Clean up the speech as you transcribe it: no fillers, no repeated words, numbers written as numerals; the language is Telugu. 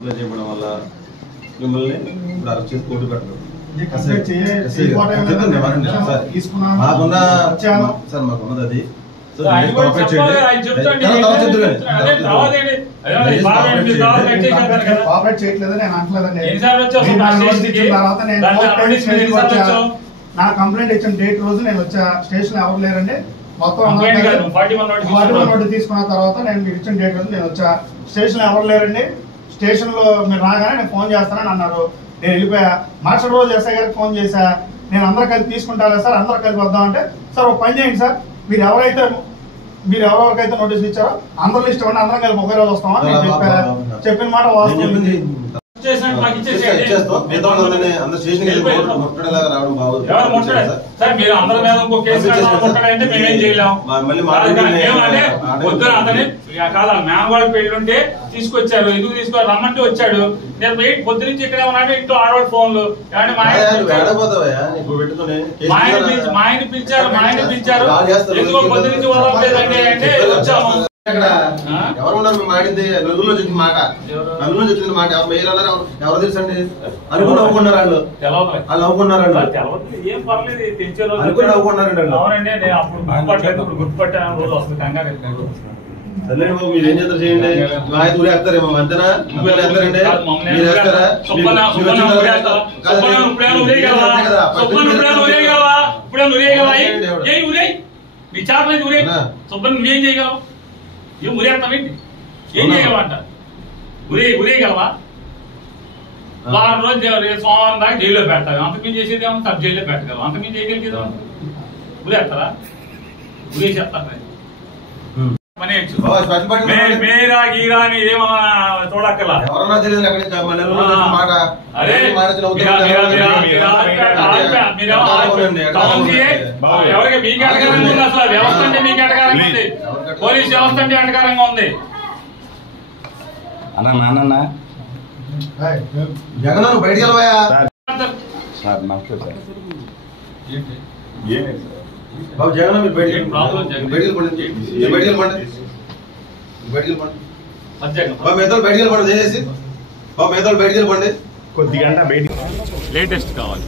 చేయడం వల్ల మిమ్మల్ని ఇప్పుడు అరెస్ట్ చేసి కోర్టు పెట్టడం మాకున్నది అది నా కంప్లైంట్ ఇచ్చిన డేట్ రోజు నేను వచ్చా స్టేషన్ ఎవరు లేరండి మొత్తం తీసుకున్న తర్వాత నేను మీరు ఇచ్చిన డేట్ రోజు నేను వచ్చా స్టేషన్ ఎవరు లేరండి స్టేషన్ లో మీరు రాగానే నేను ఫోన్ చేస్తానని అన్నారు నేను వెళ్ళిపోయా మరుసటి రోజు ఎస్ఐ గారికి ఫోన్ చేశా నేను అందరూ కలిసి తీసుకుంటారా సార్ అందరూ కలిసి వద్దామంటే సార్ ఒక పని చేయండి సార్ మీరు ఎవరెవరికైతే నోటీస్ ఇచ్చారో అందరూ లిస్ట్ ఇవ్వండి అందరం కలిపి ఒకే రోజు వస్తామని నేను చెప్పిన మాట వాస్తవం మేమవాళ్ళ పెళ్ళుంటే తీసుకొచ్చారు ఎందుకు తీసుకోవాలి రమ్మంటే వచ్చాడు నేను పొద్దు నుంచి ఇక్కడే ఉన్నాడు ఇంట్లో ఆడవాడు ఫోన్లు మా ఆయన పిలిచారు ఎందుకో పొద్దు నుంచి వదలలేదండి అంటే వచ్చాము ఎవరు ఉన్నారు మేము ఆడింది నలుగురిలో వచ్చింది మాట నలుగురిలో వచ్చింది మాట ఎవరు తెలుసండి అనుకుని నవ్వుకున్నారు వాళ్ళు నవ్వుకున్నారు ఏం పర్లేదు నవ్వుకున్నారండి అవునండి నేను అప్పుడు గుర్తుపట్టాను రోజు వస్తుంది కంగారు సర్లేండి బాబు మీరు ఏం చేస్తారు చేయండి మా ఊరు వేస్తారేమో అంతేనా మిమ్మల్ని వేస్తారండి మీరు వేస్తారా మీ చేపలేదు ఉరే సుబ్బన్ నువ్వేం చేయగలవు ఏం ఉరేస్తావేంటి ఏం చేయగలవంట ఉరేయగలవా వారం రోజు సోమవారం దాకా జైల్లో పెడతావు అంతకుమించి చేసేది ఏమో సబ్ జైల్లో పెట్టగలవు అంతకుమించి చేయగలిగేది ఉరేస్తారా ఉరేసేస్తారు మేరా గీరా అని ఏమన్నా చూడక్కల ఎవరికి మీకు అటకారంగా ఉంది అసలు వ్యవస్థ అంటే మీకు అటకారంగా ఉంది పోలీస్ వ్యవస్థ అంటే అటకారంగా ఉంది అన్న జగన్ బయటికి వెళ్ళవా బాబు జగన్ మీరు బయటికి వెళ్ళిపోండి చేసి బాబు మేతలు బయటికి వెళ్ళిపోండి కొద్దిగంట బయటికి లేటెస్ట్ కావాలి